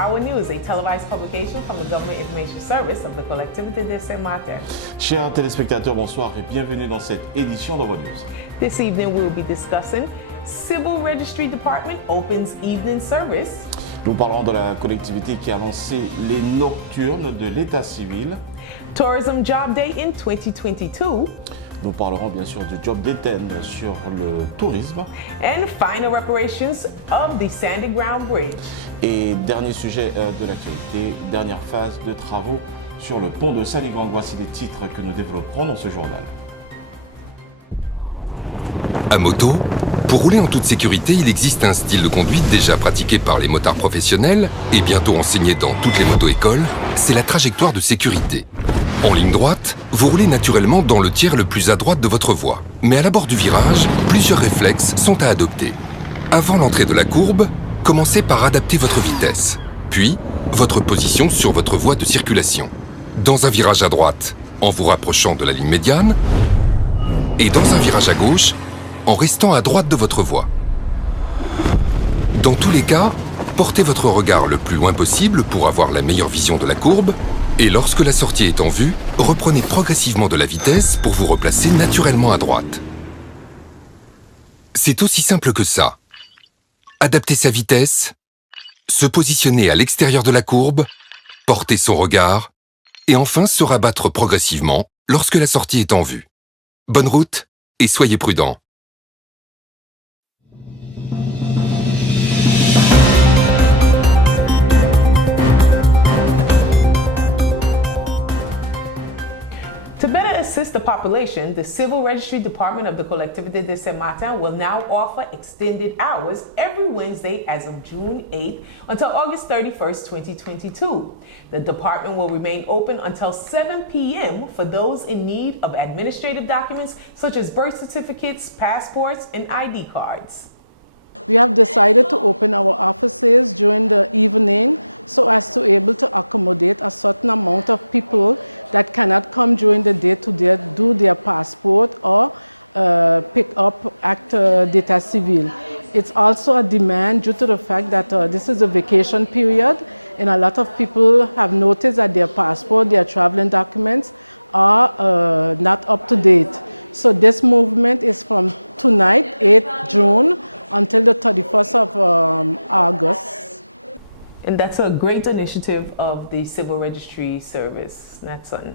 Hour News, a televised publication from the Government Information Service of the Collectivité de Saint-Martin. Chers téléspectateurs, bonsoir et bienvenue dans cette édition d'Envoi News. This evening we will be discussing Civil Registry Department opens evening service. Nous parlerons de la collectivité qui a lancé les nocturnes de l'état civil. Tourism Job Day in 2022. Nous parlerons bien sûr du Job Day 10 sur le tourisme. And final reparations of the Sandy Ground Bridge. Et dernier sujet de l'actualité, dernière phase de travaux sur le pont de Saligang. Voici les titres que nous développerons dans ce journal. À moto, pour rouler en toute sécurité, il existe un style de conduite déjà pratiqué par les motards professionnels et bientôt enseigné dans toutes les moto-écoles, c'est la trajectoire de sécurité. En ligne droite, vous roulez naturellement dans le tiers le plus à droite de votre voie. Mais à l'abord du virage, plusieurs réflexes sont à adopter. Avant l'entrée de la courbe, commencez par adapter votre vitesse, puis votre position sur votre voie de circulation. Dans un virage à droite, en vous rapprochant de la ligne médiane, et dans un virage à gauche, en restant à droite de votre voie. Dans tous les cas, portez votre regard le plus loin possible pour avoir la meilleure vision de la courbe, et lorsque la sortie est en vue, reprenez progressivement de la vitesse pour vous replacer naturellement à droite. C'est aussi simple que ça. Adapter sa vitesse, se positionner à l'extérieur de la courbe, porter son regard, et enfin se rabattre progressivement lorsque la sortie est en vue. Bonne route et soyez prudents. To better assist the population, the Civil Registry Department of the Collectivité de Saint-Martin will now offer extended hours every Wednesday as of June 8th until August 31st, 2022. The department will remain open until 7 p.m. for those in need of administrative documents such as birth certificates, passports, and ID cards. And that's a great initiative of the Civil Registry Service, Natson.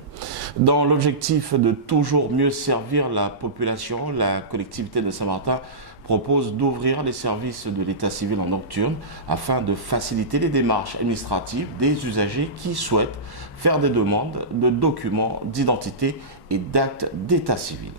Dans l'objectif de toujours mieux servir la population, la collectivité de Saint-Martin propose d'ouvrir les services de l'état civil en nocturne afin de faciliter les démarches administratives des usagers qui souhaitent faire des demandes de documents d'identité et d'actes d'état civil.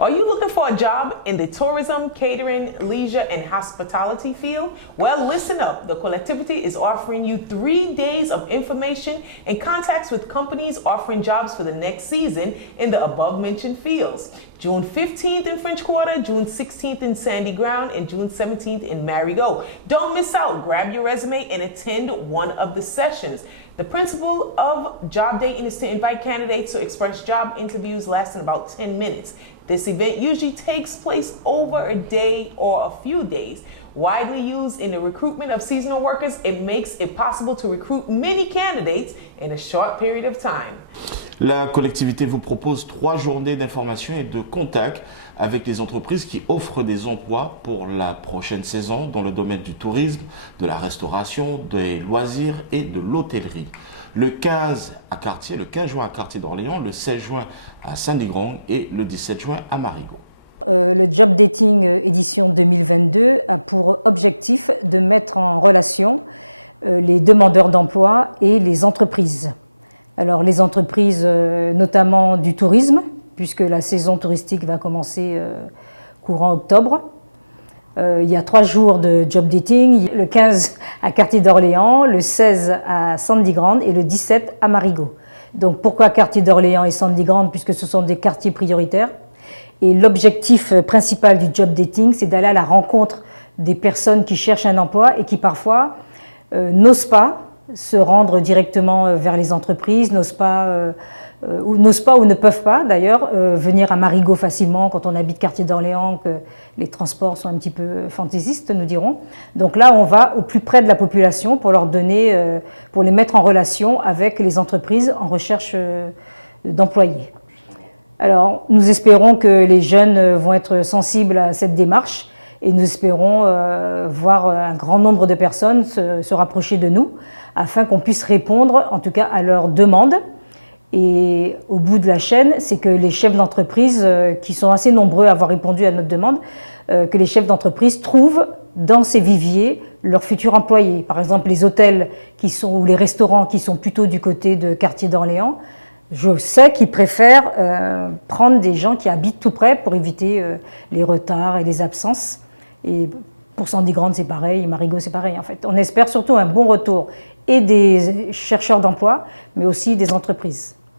Are you looking for a job in the tourism, catering, leisure, and hospitality field? Well, listen up. The Collectivity is offering you 3 days of information and contacts with companies offering jobs for the next season in the above-mentioned fields. June 15th in French Quarter, June 16th in Sandy Ground, and June 17th in Marigot. Don't miss out. Grab your resume and attend one of the sessions. The principle of Job Dating is to invite candidates to express job interviews lasting about 10 minutes. This event usually takes place over a day or a few days. Widely used in the recruitment of seasonal workers, it makes it possible to recruit many candidates in a short period of time. La collectivité vous propose 3 journées d'information et de contact avec les entreprises qui offrent des emplois pour la prochaine saison dans le domaine du tourisme, de la restauration, des loisirs et de l'hôtellerie. Le 15 juin à Cartier d'Orléans, le 16 juin à Saint-Ligrand et le 17 juin à Marigot.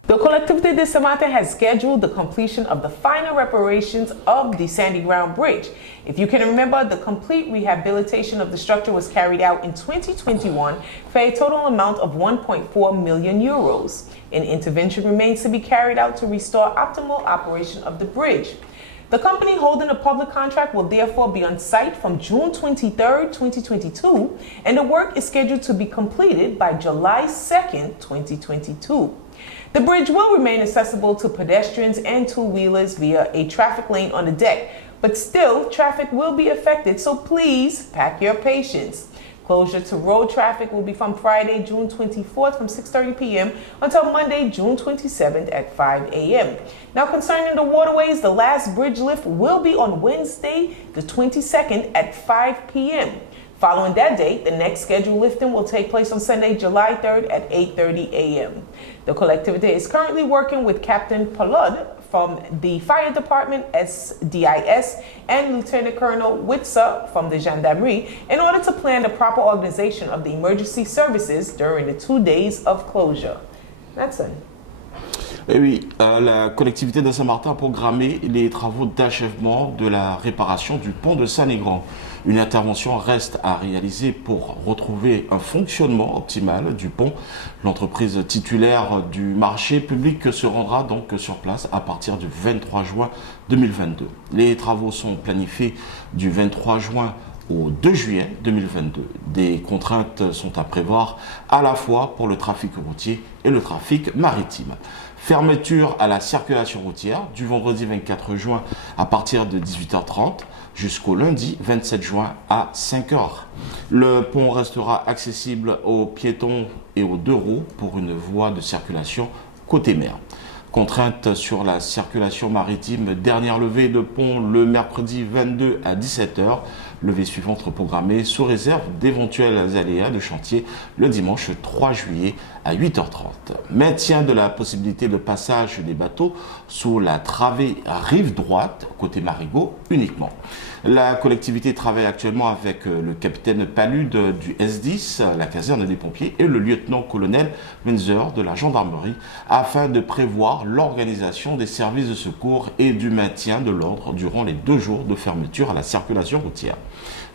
The Collectivité de Saint-Martin has scheduled the completion of the final reparations of the Sandy Ground Bridge. If you can remember, the complete rehabilitation of the structure was carried out in 2021 for a total amount of 1.4 million euros. An intervention remains to be carried out to restore optimal operation of the bridge. The company holding a public contract will therefore be on site from June 23, 2022, and the work is scheduled to be completed by July 2nd, 2022. The bridge will remain accessible to pedestrians and two-wheelers via a traffic lane on the deck, but still traffic will be affected, so please pack your patience. Closure to road traffic will be from Friday, June 24th from 6:30 p.m. until Monday, June 27th at 5 a.m. Now, concerning the waterways, the last bridge lift will be on Wednesday, the 22nd at 5 p.m. Following that date, the next scheduled lifting will take place on Sunday, July 3rd at 8:30 a.m. The Collectivité is currently working with Captain Palud from the Fire Department, SDIS, and Lieutenant Colonel Witzer from the Gendarmerie in order to plan the proper organization of the emergency services during the 2 days of closure. That's it. Et oui, la collectivité de Saint-Martin a programmé les travaux d'achèvement de la réparation du pont de Saint-Ligrand. Une intervention reste à réaliser pour retrouver un fonctionnement optimal du pont. L'entreprise titulaire du marché public se rendra donc sur place à partir du 23 juin 2022. Les travaux sont planifiés du 23 juin au 2 juillet 2022. Des contraintes sont à prévoir à la fois pour le trafic routier et le trafic maritime. Fermeture à la circulation routière du vendredi 24 juin à partir de 18h30 jusqu'au lundi 27 juin à 5h. Le pont restera accessible aux piétons et aux 2 roues pour une voie de circulation côté mer. Contrainte sur la circulation maritime, dernière levée de pont le mercredi 22 à 17h, Levée suivante reprogrammée sous réserve d'éventuels aléas de chantier le dimanche 3 juillet à 8h30. Maintien de la possibilité de passage des bateaux sous la travée rive droite, côté Marigot uniquement. La collectivité travaille actuellement avec le capitaine Palude du S10, la caserne des pompiers, et le lieutenant-colonel Menzer de la gendarmerie afin de prévoir l'organisation des services de secours et du maintien de l'ordre durant les 2 jours de fermeture à la circulation routière.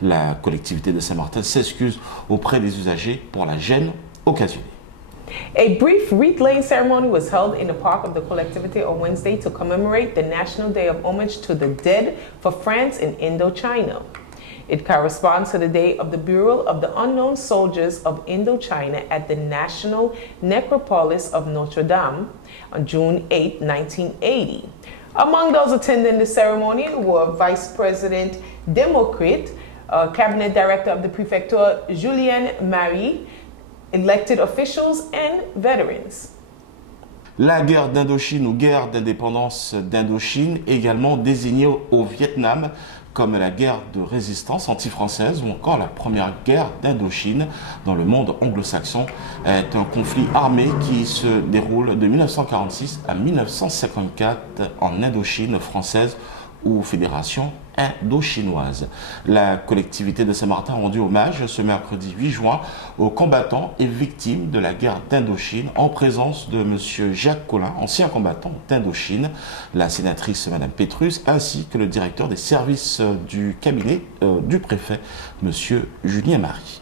La collectivité de Saint-Martin s'excuse auprès des usagers pour la gêne occasionnée. A brief wreath-laying ceremony was held in the park of the collectivity on Wednesday to commemorate the National Day of Homage to the Dead for France in Indochina. It corresponds to the day of the burial of the unknown soldiers of Indochina at the National Necropolis of Notre Dame on June 8, 1980. Among those attending the ceremony were Vice President Democrite, Cabinet Director of the Prefecture Julien Marie, elected officials and veterans. La guerre d'Indochine ou guerre d'indépendance d'Indochine, également désignée au Vietnam comme la guerre de résistance anti-française ou encore la première guerre d'Indochine dans le monde anglo-saxon, est un conflit armé qui se déroule de 1946 à 1954 en Indochine française ou Fédération indo-chinoise. La collectivité de Saint-Martin a rendu hommage ce mercredi 8 juin aux combattants et victimes de la guerre d'Indochine en présence de M. Jacques Collin, ancien combattant d'Indochine, la sénatrice Mme Pétrus, ainsi que le directeur des services du cabinet du préfet, M. Julien Marie.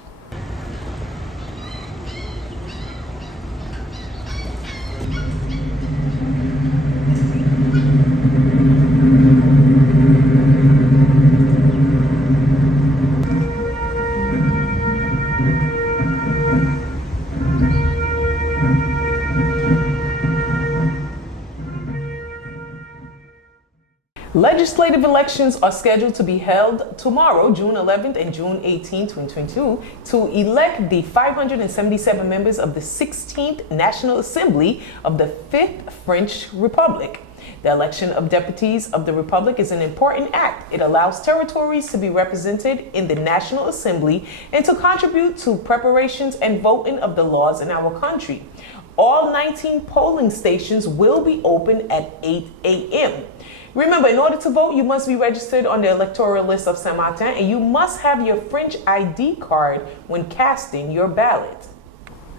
Legislative elections are scheduled to be held tomorrow, June 11th and June 18, 2022, to elect the 577 members of the 16th National Assembly of the 5th French Republic. The election of deputies of the Republic is an important act. It allows territories to be represented in the National Assembly and to contribute to preparations and voting of the laws in our country. All 19 polling stations will be open at 8 a.m. Remember, in order to vote, you must be registered on the electoral list of Saint-Martin and you must have your French ID card when casting your ballot.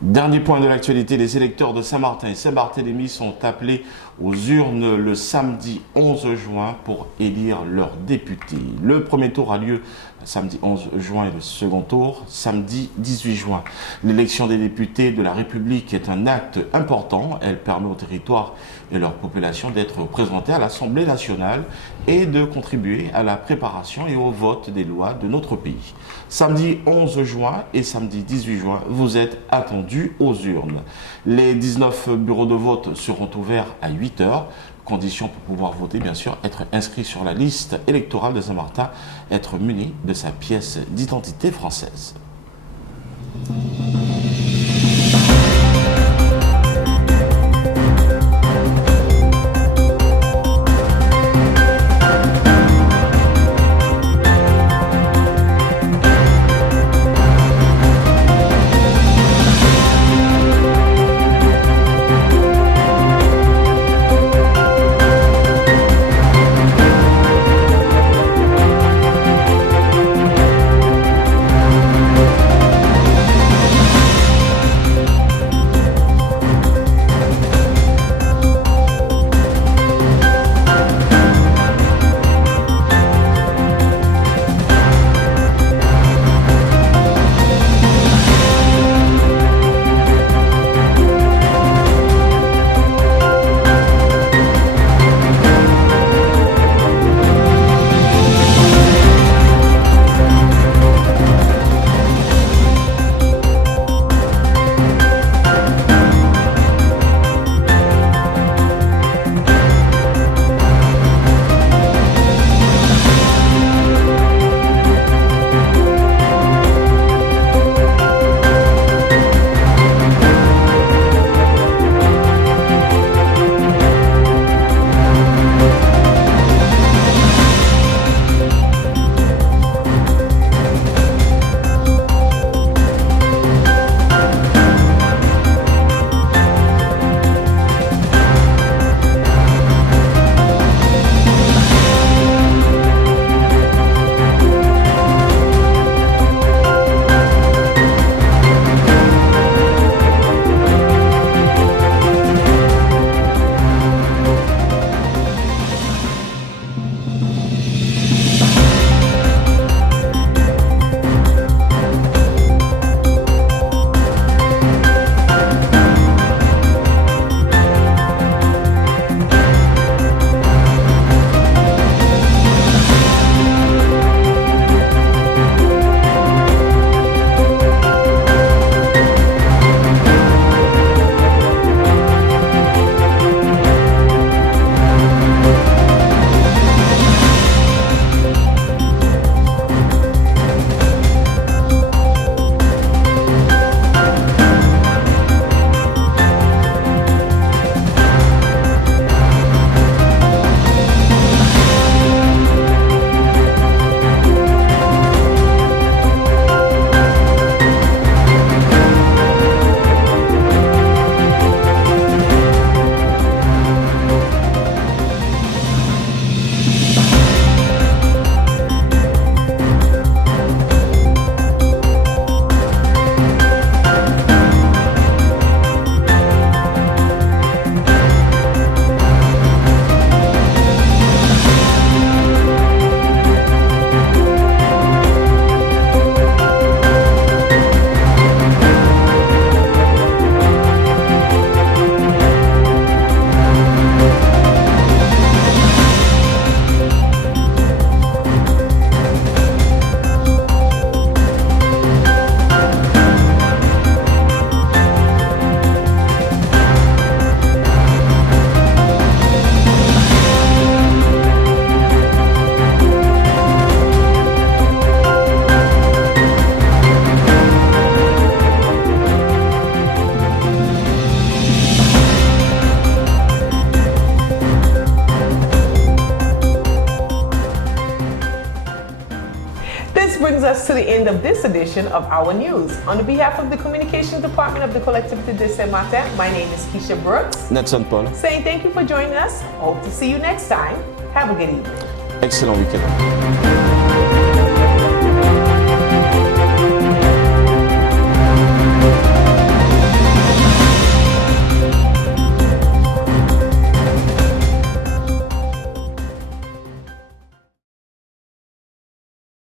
Dernier point de l'actualité, les électeurs de Saint-Martin et Saint-Barthélemy sont appelés aux urnes le samedi 11 juin pour élire leurs députés. Le premier tour a lieu samedi 11 juin et le second tour samedi 18 juin. L'élection des députés de la République est un acte important. Elle permet aux territoires et leur population d'être représentés à l'Assemblée nationale et de contribuer à la préparation et au vote des lois de notre pays. Samedi 11 juin et samedi 18 juin, vous êtes attendus aux urnes. Les 19 bureaux de vote seront ouverts à 8 heures. Condition pour pouvoir voter, bien sûr, être inscrit sur la liste électorale de Saint-Martin, être muni de sa pièce d'identité française. This brings us to the end of this edition of Our News. On behalf of the Communications Department of the Collectivité de Saint-Martin, my name is Keisha Brooks. Nelson Paul, Saying thank you for joining us. Hope to see you next time. Have a good evening. excellent week-end.